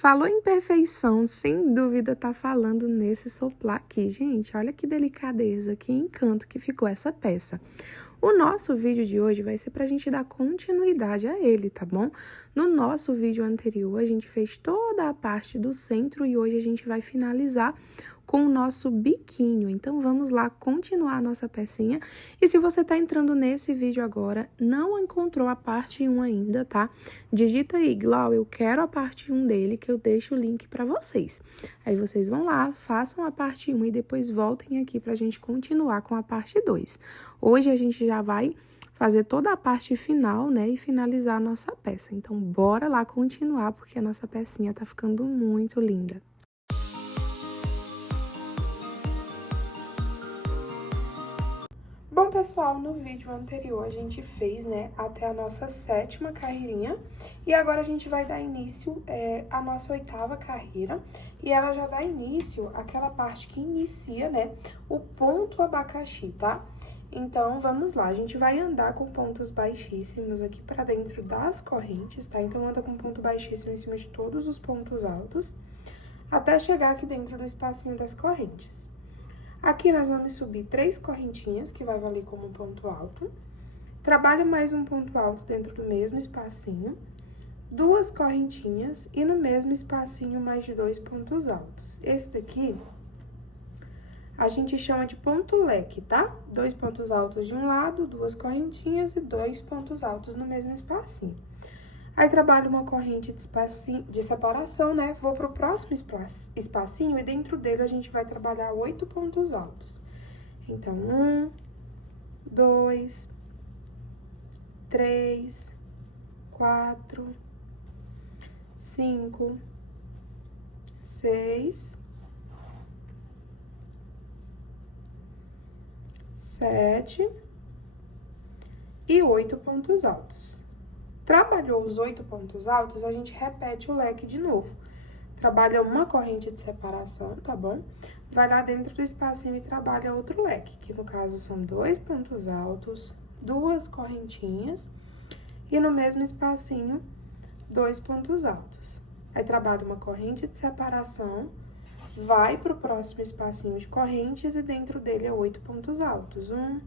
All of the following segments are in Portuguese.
Falou em perfeição, sem dúvida tá falando nesse soplar aqui. Gente, olha que delicadeza, que encanto que ficou essa peça. O nosso vídeo de hoje vai ser pra gente dar continuidade a ele, tá bom? No nosso vídeo anterior, a gente fez toda a parte do centro e hoje a gente vai finalizar com o nosso biquinho. Então, vamos lá continuar a nossa pecinha. E se você tá entrando nesse vídeo agora, não encontrou a parte 1 ainda, tá? Digita aí, Glau, eu quero a parte 1 dele, que eu deixo o link pra vocês. Aí, vocês vão lá, façam a parte 1 e depois voltem aqui pra gente continuar com a parte 2. Hoje, a gente já vai fazer toda a parte final, né, e finalizar a nossa peça. Então, bora lá continuar, porque a nossa pecinha tá ficando muito linda. Bom, pessoal, no vídeo anterior a gente fez, né, até a nossa 7ª carreirinha e agora a gente vai dar início à nossa 8ª carreira e ela já dá início àquela parte que inicia, né, o ponto abacaxi, tá? Então, vamos lá, a gente vai andar com pontos baixíssimos aqui pra dentro das correntes, tá? Então, anda com ponto baixíssimo em cima de todos os pontos altos até chegar aqui dentro do espacinho das correntes. Aqui, nós vamos subir 3 correntinhas, que vai valer como ponto alto. Trabalha mais um ponto alto dentro do mesmo espacinho. 2 correntinhas e no mesmo espacinho mais de 2 pontos altos. Esse daqui, a gente chama de ponto leque, tá? 2 pontos altos de um lado, 2 correntinhas e 2 pontos altos no mesmo espacinho. Aí, trabalho uma corrente de separação, né? Vou pro próximo espacinho e dentro dele a gente vai trabalhar 8 pontos altos. Então, 1, 2, 3, 4, 5, 6, 7 e 8 pontos altos. Trabalhou os 8 pontos altos, a gente repete o leque de novo. Trabalha uma corrente de separação, tá bom? Vai lá dentro do espacinho e trabalha outro leque, que no caso são 2 pontos altos, 2 correntinhas e no mesmo espacinho, 2 pontos altos. Aí, trabalha uma corrente de separação, vai pro próximo espacinho de correntes e dentro dele é 8 pontos altos. 1,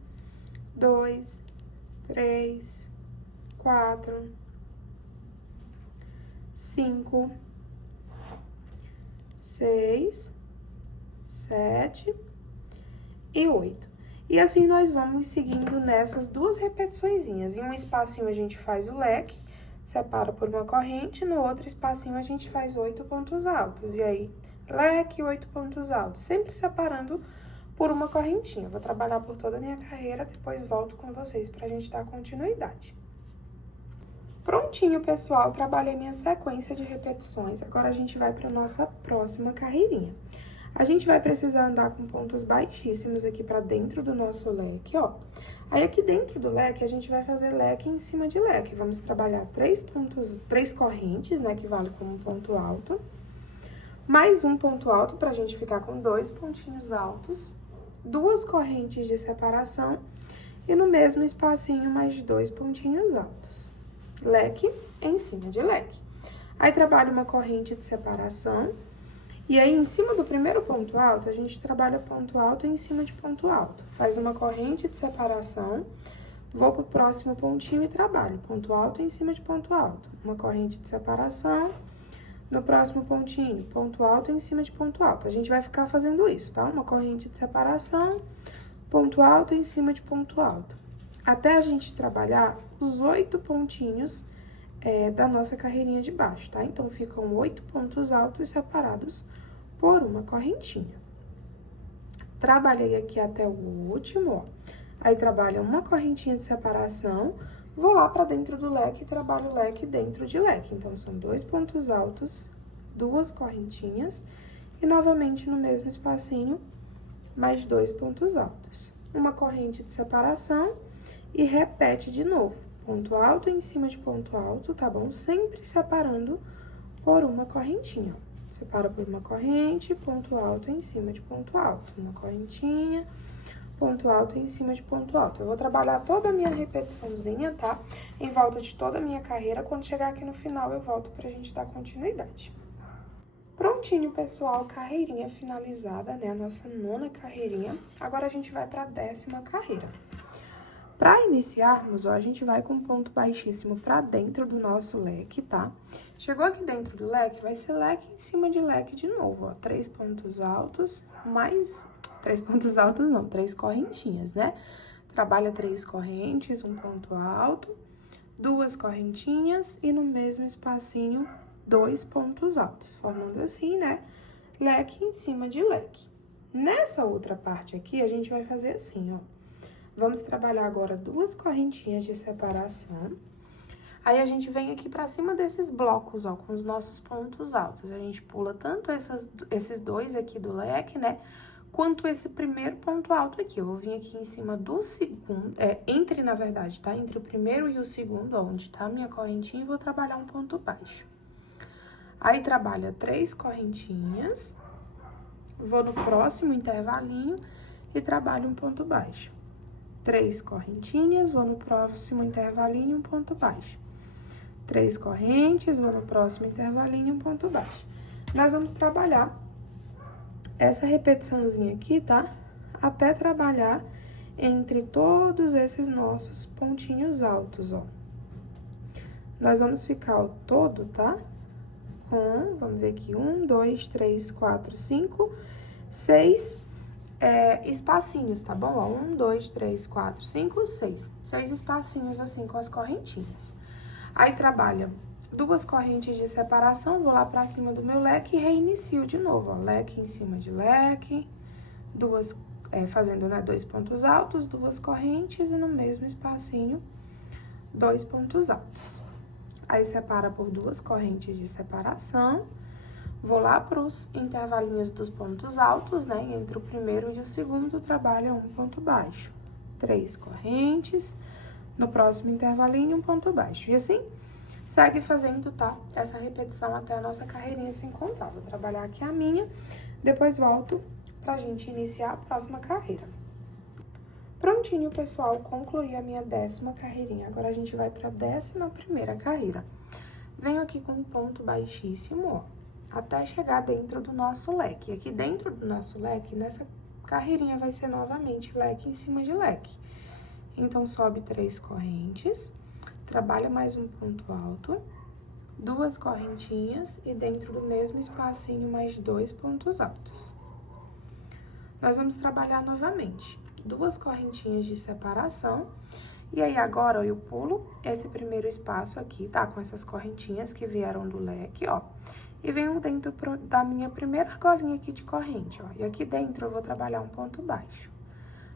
2, 3, 4, 5, 6, 7 e 8. E assim nós vamos seguindo nessas 2 repetiçõezinhas. Em um espacinho a gente faz o leque, separa por uma corrente, no outro espacinho a gente faz 8 pontos altos. E aí, leque, 8 pontos altos, sempre separando por uma correntinha. Vou trabalhar por toda a minha carreira, depois volto com vocês pra gente dar continuidade. Prontinho, pessoal, trabalhei minha sequência de repetições. Agora, a gente vai para nossa próxima carreirinha. A gente vai precisar andar com pontos baixíssimos aqui pra dentro do nosso leque, ó. Aí, aqui dentro do leque, a gente vai fazer leque em cima de leque. Vamos trabalhar 3 correntes, né, que vale como ponto alto. Mais um ponto alto pra gente ficar com 2 pontinhos altos. 2 correntes de separação e no mesmo espacinho mais 2 pontinhos altos. Leque em cima de leque. Aí, trabalha uma corrente de separação. E aí, em cima do primeiro ponto alto, a gente trabalha ponto alto em cima de ponto alto. Faz uma corrente de separação, vou pro próximo pontinho e trabalho ponto alto em cima de ponto alto. Uma corrente de separação, no próximo pontinho, ponto alto em cima de ponto alto. A gente vai ficar fazendo isso, tá? Uma corrente de separação, ponto alto em cima de ponto alto. Até a gente trabalhar os 8 pontinhos da nossa carreirinha de baixo, tá? Então, ficam 8 pontos altos separados por uma correntinha. Trabalhei aqui até o último, ó. Aí, trabalha uma correntinha de separação, vou lá pra dentro do leque e trabalho o leque dentro de leque. Então, são 2 pontos altos, 2 correntinhas e, novamente, no mesmo espacinho, mais 2 pontos altos. Uma corrente de separação e repete de novo. Ponto alto em cima de ponto alto, tá bom? Sempre separando por uma correntinha. Separa por uma corrente, ponto alto em cima de ponto alto. Uma correntinha, ponto alto em cima de ponto alto. Eu vou trabalhar toda a minha repetiçãozinha, tá? Em volta de toda a minha carreira. Quando chegar aqui no final, eu volto pra gente dar continuidade. Prontinho, pessoal, carreirinha finalizada, né? A nossa 9ª carreirinha. Agora, a gente vai pra 10ª carreira. Pra iniciarmos, ó, a gente vai com ponto baixíssimo pra dentro do nosso leque, tá? Chegou aqui dentro do leque, vai ser leque em cima de leque de novo, ó. 3 pontos altos, mais... 3 pontos altos não, 3 correntinhas, né? Trabalha 3 correntes, um ponto alto, 2 correntinhas e no mesmo espacinho, 2 pontos altos, formando assim, né? Leque em cima de leque. Nessa outra parte aqui, a gente vai fazer assim, ó. Vamos trabalhar agora 2 correntinhas de separação. Aí, a gente vem aqui pra cima desses blocos, ó, com os nossos pontos altos. A gente pula tanto esses 2 aqui do leque, né? Quanto esse primeiro ponto alto aqui. Eu vou vir aqui em cima do segundo, na verdade, tá? Entre o primeiro e o segundo, ó, onde tá a minha correntinha, e vou trabalhar um ponto baixo. Aí, trabalha 3 correntinhas, vou no próximo intervalinho e trabalho um ponto baixo. 3 correntinhas, vou no próximo intervalinho, um ponto baixo. 3 correntes, vou no próximo intervalinho, um ponto baixo. Nós vamos trabalhar essa repetiçãozinha aqui, tá? Até trabalhar entre todos esses nossos pontinhos altos, ó. Nós vamos ficar o todo, tá? Com, vamos ver aqui, 1, 2, 3, 4, 5, 6... espacinhos, tá bom? Ó, 1, 2, 3, 4, 5, 6. 6 espacinhos assim com as correntinhas. Aí, trabalha 2 correntes de separação, vou lá pra cima do meu leque e reinicio de novo, ó. Leque em cima de leque, fazendo, né, 2 pontos altos, 2 correntes e no mesmo espacinho, 2 pontos altos. Aí, separa por 2 correntes de separação. Vou lá para os intervalinhos dos pontos altos, né? Entre o primeiro e o segundo, trabalha um ponto baixo. 3 correntes. No próximo intervalinho, um ponto baixo. E assim, segue fazendo, tá? Essa repetição até a nossa carreirinha se encontrar. Vou trabalhar aqui a minha, depois volto pra gente iniciar a próxima carreira. Prontinho, pessoal, concluí a minha 10ª carreirinha. Agora, a gente vai pra 11ª carreira. Venho aqui com um ponto baixíssimo, ó, até chegar dentro do nosso leque. Aqui dentro do nosso leque, nessa carreirinha, vai ser novamente leque em cima de leque. Então, sobe 3 correntes, trabalha mais um ponto alto, 2 correntinhas e dentro do mesmo espacinho, mais 2 pontos altos. Nós vamos trabalhar novamente 2 correntinhas de separação. E aí, agora, eu pulo esse primeiro espaço aqui, tá? Com essas correntinhas que vieram do leque, ó. E venho dentro da minha primeira argolinha aqui de corrente, ó. E aqui dentro eu vou trabalhar um ponto baixo.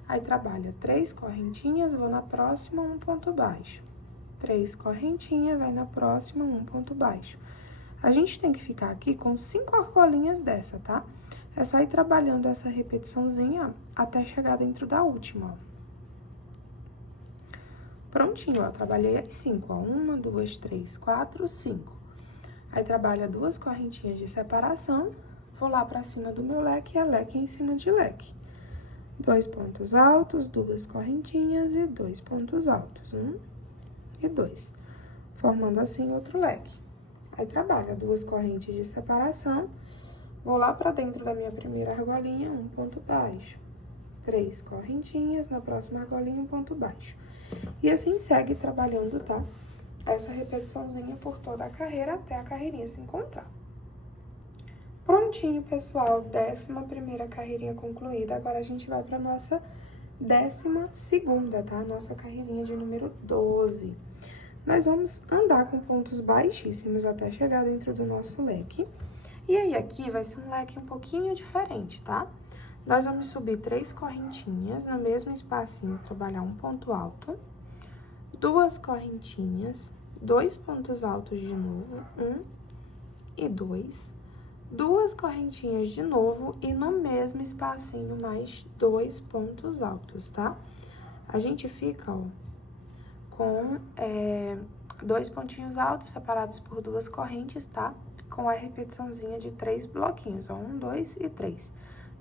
Aí, trabalha 3 correntinhas, vou na próxima, um ponto baixo. 3 correntinhas, vai na próxima, um ponto baixo. A gente tem que ficar aqui com 5 argolinhas dessa, tá? É só ir trabalhando essa repetiçãozinha, ó, até chegar dentro da última, ó. Prontinho, ó, trabalhei as 5, ó. 1, 2, 3, 4, 5. Aí, trabalha 2 correntinhas de separação, vou lá pra cima do meu leque e é leque em cima de leque. 2 pontos altos, 2 correntinhas e 2 pontos altos. 1 e 2. Formando assim outro leque. Aí, trabalha 2 correntes de separação, vou lá pra dentro da minha primeira argolinha, um ponto baixo. 3 correntinhas, na próxima argolinha, um ponto baixo. E assim segue trabalhando, tá? Essa repetiçãozinha por toda a carreira até a carreirinha se encontrar. Prontinho, pessoal, 11ª carreirinha concluída. Agora, a gente vai pra nossa 12ª, tá? Nossa carreirinha de número 12. Nós vamos andar com pontos baixíssimos até chegar dentro do nosso leque. E aí, aqui vai ser um leque um pouquinho diferente, tá? Nós vamos subir 3 correntinhas, no mesmo espacinho, trabalhar um ponto alto, 2 correntinhas, 2 pontos altos de novo, 1 e 2, 2 correntinhas de novo e no mesmo espacinho mais 2 pontos altos, tá? A gente fica, ó, com 2 pontinhos altos separados por 2 correntes, tá? Com a repetiçãozinha de 3 bloquinhos, ó, 1, 2 e 3.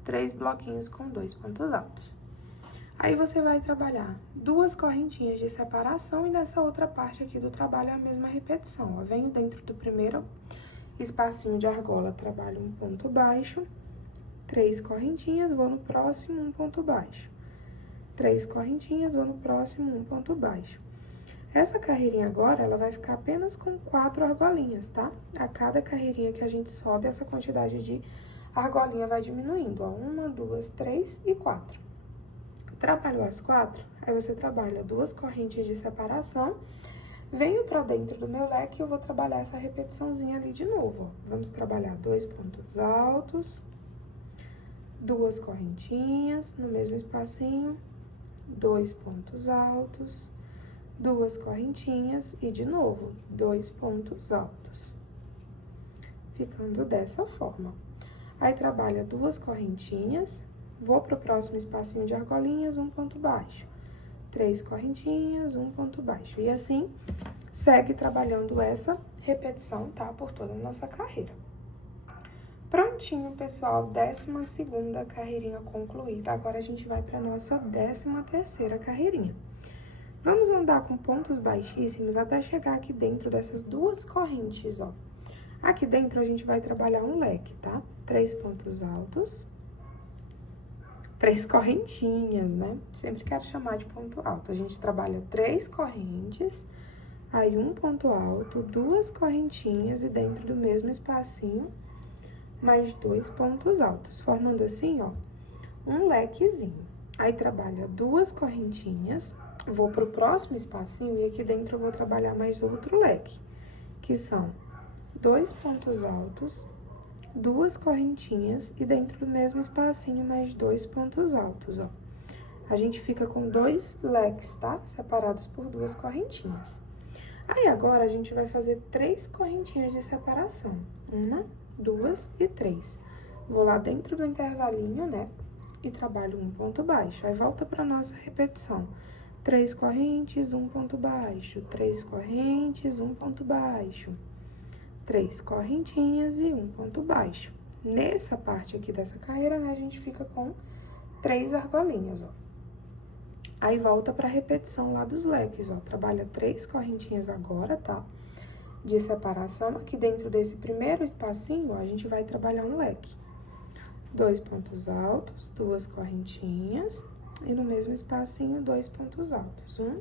3 bloquinhos com 2 pontos altos. Aí, você vai trabalhar 2 correntinhas de separação e nessa outra parte aqui do trabalho é a mesma repetição, ó. Venho dentro do primeiro espacinho de argola, trabalho um ponto baixo, 3 correntinhas, vou no próximo, um ponto baixo. 3 correntinhas, vou no próximo, um ponto baixo. Essa carreirinha agora, ela vai ficar apenas com 4 argolinhas, tá? A cada carreirinha que a gente sobe, essa quantidade de argolinha vai diminuindo, ó. 1, 2, 3 e 4. Trabalhou as 4, aí você trabalha 2 correntes de separação, venho pra dentro do meu leque e eu vou trabalhar essa repetiçãozinha ali de novo, ó. Vamos trabalhar 2 pontos altos, 2 correntinhas no mesmo espacinho, 2 pontos altos, 2 correntinhas e, de novo, 2 pontos altos. Ficando dessa forma. Aí, trabalha 2 correntinhas, vou pro próximo espacinho de argolinhas, um ponto baixo. 3 correntinhas, um ponto baixo. E assim, segue trabalhando essa repetição, tá? Por toda a nossa carreira. Prontinho, pessoal, 12ª carreirinha concluída. Agora, a gente vai pra nossa 13ª carreirinha. Vamos andar com pontos baixíssimos até chegar aqui dentro dessas 2 correntes, ó. Aqui dentro, a gente vai trabalhar um leque, tá? 3 pontos altos, 3 correntinhas, né? Sempre quero chamar de ponto alto. A gente trabalha 3 correntes, aí um ponto alto, 2 correntinhas e dentro do mesmo espacinho, mais 2 pontos altos, formando assim, ó, um lequezinho. Aí, trabalha 2 correntinhas, vou pro próximo espacinho e aqui dentro eu vou trabalhar mais outro leque, que são 2 pontos altos, 2 correntinhas e dentro do mesmo espacinho mais 2 pontos altos, ó. A gente fica com 2 leques, tá? Separados por 2 correntinhas. Aí, agora, a gente vai fazer 3 correntinhas de separação. 1, 2 e 3. Vou lá dentro do intervalinho, né? E trabalho um ponto baixo. Aí, volta pra nossa repetição. 3 correntes, um ponto baixo. 3 correntes, um ponto baixo. 3 correntinhas e um ponto baixo. Nessa parte aqui dessa carreira, né, a gente fica com 3 argolinhas, ó. Aí, volta pra repetição lá dos leques, ó. Trabalha 3 correntinhas agora, tá? De separação. Aqui dentro desse primeiro espacinho, ó, a gente vai trabalhar um leque. 2 pontos altos, 2 correntinhas. E no mesmo espacinho, 2 pontos altos. 1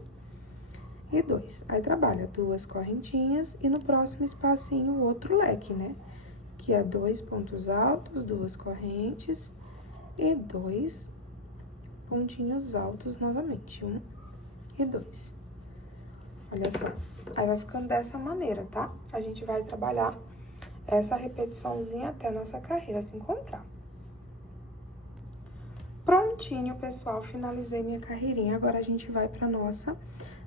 e 2. Aí, trabalha 2 correntinhas e no próximo espacinho, o outro leque, né? Que é 2 pontos altos, 2 correntes e 2 pontinhos altos novamente. 1 e 2. Olha só. Aí, vai ficando dessa maneira, tá? A gente vai trabalhar essa repetiçãozinha até a nossa carreira se encontrar. Prontinho, pessoal, finalizei minha carreirinha. Agora, a gente vai pra nossa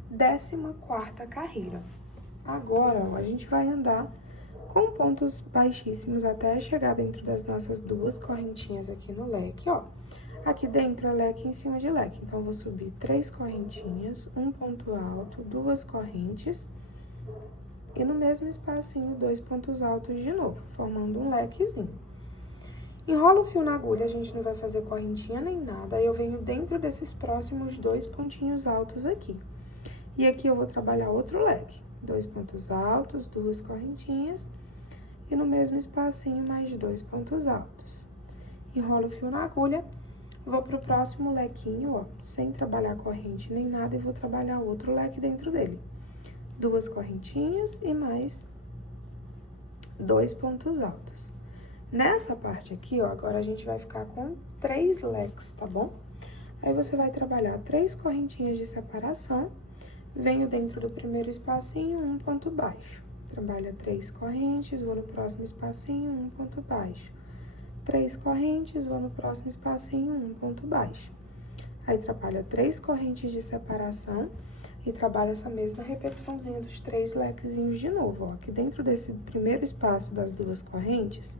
14ª carreira. Agora, ó, a gente vai andar com pontos baixíssimos até chegar dentro das nossas 2 correntinhas aqui no leque, ó. Aqui dentro é leque em cima de leque. Então, eu vou subir 3 correntinhas, um ponto alto, 2 correntes. E no mesmo espacinho, 2 pontos altos de novo, formando um lequezinho. Enrola o fio na agulha, a gente não vai fazer correntinha nem nada. Aí, eu venho dentro desses próximos 2 pontinhos altos aqui. E aqui eu vou trabalhar outro leque. 2 pontos altos, 2 correntinhas. E no mesmo espacinho, mais 2 pontos altos. Enrola o fio na agulha, vou pro próximo lequinho, ó, sem trabalhar corrente nem nada, e vou trabalhar outro leque dentro dele. 2 correntinhas e mais 2 pontos altos. Nessa parte aqui, ó, agora a gente vai ficar com 3 leques, tá bom? Aí, você vai trabalhar 3 correntinhas de separação, venho dentro do primeiro espacinho, um ponto baixo. Trabalha 3 correntes, vou no próximo espacinho, um ponto baixo. 3 correntes, vou no próximo espacinho, um ponto baixo. Aí, trabalha 3 correntes de separação e trabalha essa mesma repetiçãozinha dos 3 lequezinhos de novo, ó. Aqui dentro desse primeiro espaço das 2 correntes,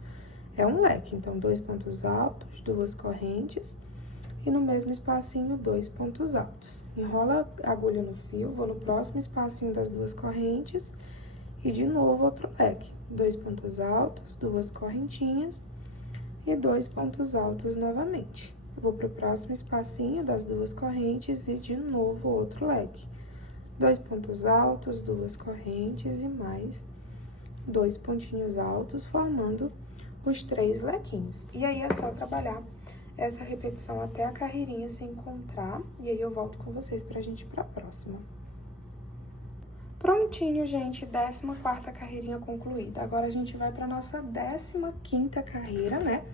é um leque. Então, 2 pontos altos, 2 correntes e no mesmo espacinho, 2 pontos altos. Enrola a agulha no fio, vou no próximo espacinho das 2 correntes e de novo outro leque. 2 pontos altos, 2 correntinhas e 2 pontos altos novamente. Vou pro próximo espacinho das 2 correntes e de novo outro leque. 2 pontos altos, 2 correntes e mais 2 pontinhos altos, formando os 3 lequinhos. E aí, é só trabalhar essa repetição até a carreirinha se encontrar, e aí eu volto com vocês pra gente ir pra próxima. Prontinho, gente, 14ª carreirinha concluída. Agora, a gente vai pra nossa 15ª carreira, né?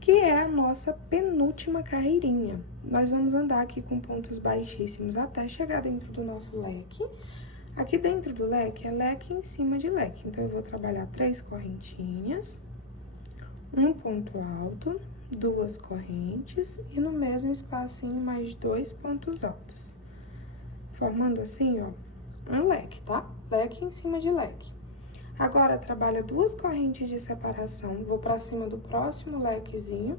Que é a nossa penúltima carreirinha. Nós vamos andar aqui com pontos baixíssimos até chegar dentro do nosso leque. Aqui dentro do leque é leque em cima de leque. Então, eu vou trabalhar 3 correntinhas, um ponto alto, 2 correntes e no mesmo espacinho mais 2 pontos altos. Formando assim, ó, um leque, tá? Leque em cima de leque. Agora, trabalha 2 correntes de separação, vou pra cima do próximo lequezinho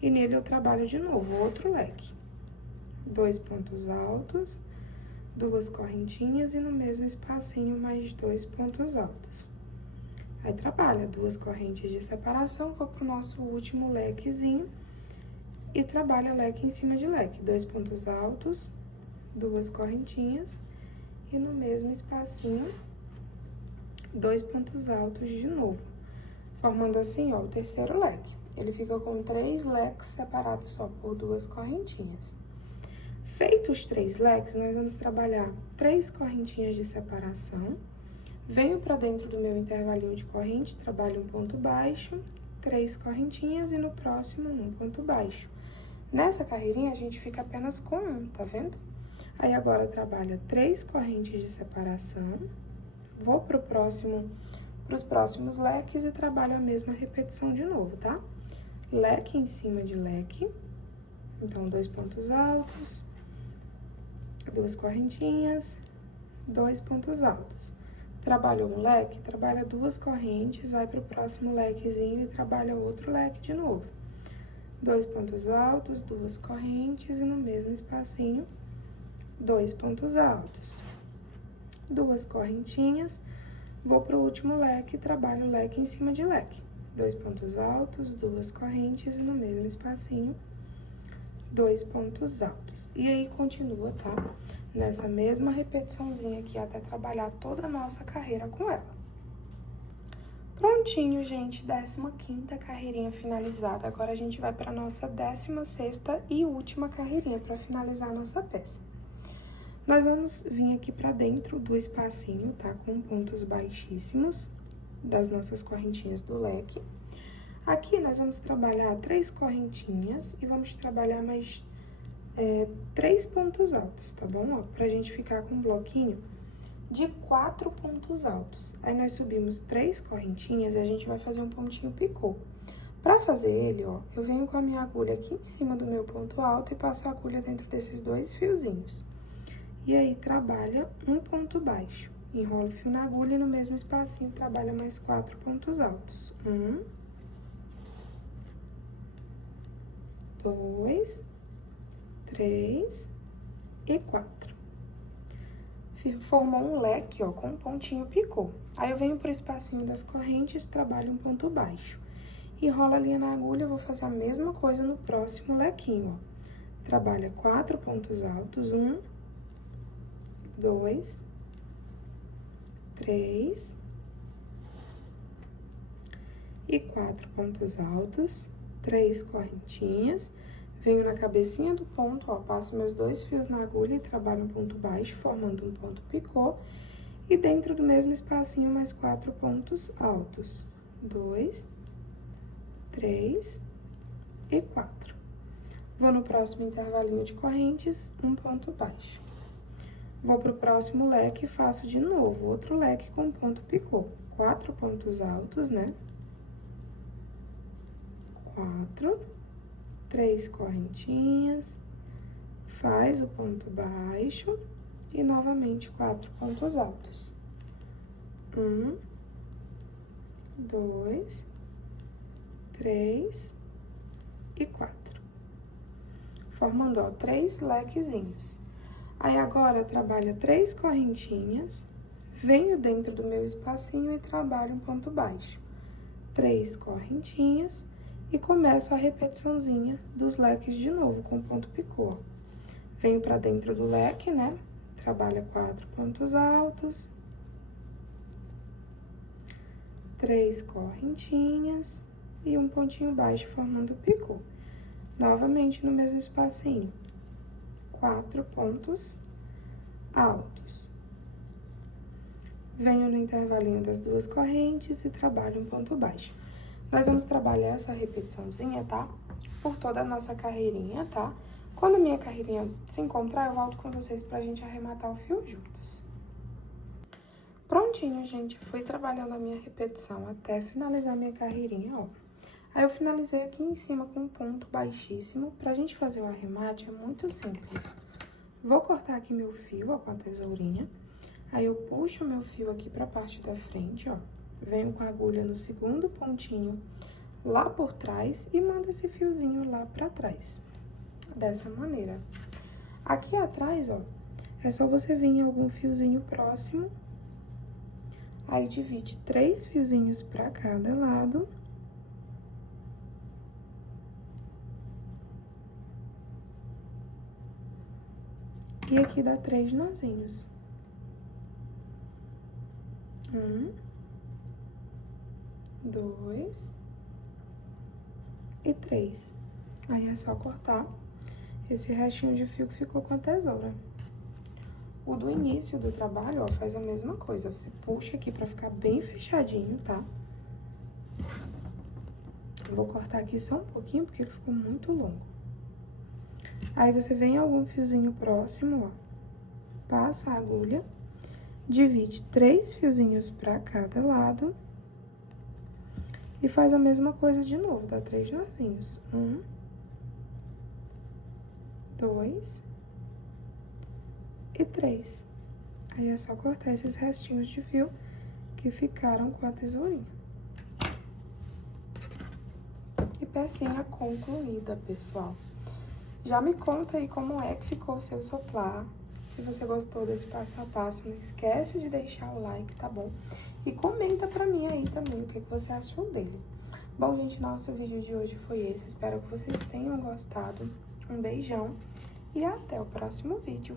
e nele eu trabalho de novo, outro leque. 2 pontos altos, 2 correntinhas e no mesmo espacinho mais 2 pontos altos. Aí, trabalha 2 correntes de separação, vou pro nosso último lequezinho e trabalha leque em cima de leque. 2 pontos altos, 2 correntinhas e no mesmo espacinho, 2 pontos altos de novo. Formando assim, ó, o terceiro leque. Ele fica com 3 leques separados só por 2 correntinhas. Feitos os 3 leques, nós vamos trabalhar 3 correntinhas de separação. Venho pra dentro do meu intervalinho de corrente, trabalho um ponto baixo, 3 correntinhas e no próximo um ponto baixo. Nessa carreirinha, a gente fica apenas com um, tá vendo? Aí, agora, trabalha 3 correntes de separação, vou pros próximos leques e trabalho a mesma repetição de novo, tá? Leque em cima de leque, então, 2 pontos altos, 2 correntinhas, 2 pontos altos. Trabalhou um leque, trabalha 2 correntes, vai pro próximo lequezinho e trabalha outro leque de novo. 2 pontos altos, 2 correntes e no mesmo espacinho, 2 pontos altos, 2 correntinhas, vou pro último leque e trabalho o leque em cima de leque. 2 pontos altos, 2 correntes e no mesmo espacinho, 2 pontos altos. E aí, continua, tá? Nessa mesma repetiçãozinha aqui, até trabalhar toda a nossa carreira com ela. Prontinho, gente, 15ª carreirinha finalizada. Agora, a gente vai pra nossa 16ª e última carreirinha pra finalizar a nossa peça. Nós vamos vir aqui pra dentro do espacinho, tá? Com pontos baixíssimos das nossas correntinhas do leque. Aqui, nós vamos trabalhar 3 correntinhas e vamos trabalhar mais 3 pontos altos, tá bom? Ó, pra gente ficar com um bloquinho de 4 pontos altos. Aí, nós subimos 3 correntinhas e a gente vai fazer um pontinho picô. Pra fazer ele, ó, eu venho com a minha agulha aqui em cima do meu ponto alto e passo a agulha dentro desses 2 fiozinhos. E aí, trabalha um ponto baixo. Enrola o fio na agulha e no mesmo espacinho trabalha mais 4 pontos altos. 1, 2, 3 e 4. Formou um leque, ó, com um pontinho picô. Aí, eu venho pro espacinho das correntes, trabalho um ponto baixo. Enrola a linha na agulha, eu vou fazer a mesma coisa no próximo lequinho, ó. Trabalha 4 pontos altos, 1, 2, 3 e 4 pontos altos, 3 correntinhas, venho na cabecinha do ponto, ó, passo meus 2 fios na agulha e trabalho um ponto baixo, formando um ponto picô, e dentro do mesmo espacinho, mais 4 pontos altos, 2, 3 e 4. Vou no próximo intervalinho de correntes, um ponto baixo. Vou pro próximo leque e faço de novo outro leque com ponto picô. 4 pontos altos, né? 4, 3 correntinhas, faz o ponto baixo e novamente 4 pontos altos. 1, 2, 3 e 4. Formando, ó, 3 lequezinhos. Aí, agora, eu trabalho 3 correntinhas, venho dentro do meu espacinho e trabalho um ponto baixo. 3 correntinhas e começo a repetiçãozinha dos leques de novo, com ponto picô. Venho pra dentro do leque, né? Trabalha 4 pontos altos. 3 correntinhas e um pontinho baixo formando o picô. Novamente no mesmo espacinho, 4 pontos altos. Venho no intervalinho das 2 correntes e trabalho um ponto baixo. Nós vamos trabalhar essa repetiçãozinha, tá? Por toda a nossa carreirinha, tá? Quando a minha carreirinha se encontrar, eu volto com vocês pra gente arrematar o fio juntos. Prontinho, gente. Fui trabalhando a minha repetição até finalizar minha carreirinha, ó. Aí, eu finalizei aqui em cima com um ponto baixíssimo. Pra gente fazer o arremate, é muito simples. Vou cortar aqui meu fio, ó, com a tesourinha. Aí, eu puxo o meu fio aqui pra parte da frente, ó. Venho com a agulha no segundo pontinho lá por trás e mando esse fiozinho lá pra trás. Dessa maneira. Aqui atrás, ó, é só você vir em algum fiozinho próximo. Aí, divide 3 fiozinhos pra cada lado. E aqui dá 3 nozinhos. 1, 2 e 3. Aí, é só cortar esse restinho de fio que ficou com a tesoura. O do início do trabalho, ó, faz a mesma coisa. Você puxa aqui pra ficar bem fechadinho, tá? Eu vou cortar aqui só um pouquinho, porque ele ficou muito longo. Aí, você vem em algum fiozinho próximo, ó. Passa a agulha, divide 3 fiozinhos pra cada lado. E faz a mesma coisa de novo, dá 3 nozinhos. 1, 2 e 3. Aí, é só cortar esses restinhos de fio que ficaram com a tesourinha. E pecinha concluída, pessoal. Já me conta aí como é que ficou o seu soplá. Se você gostou desse passo a passo, não esquece de deixar o like, tá bom? E comenta pra mim aí também o que você achou dele. Bom, gente, nosso vídeo de hoje foi esse. Espero que vocês tenham gostado. Um beijão e até o próximo vídeo.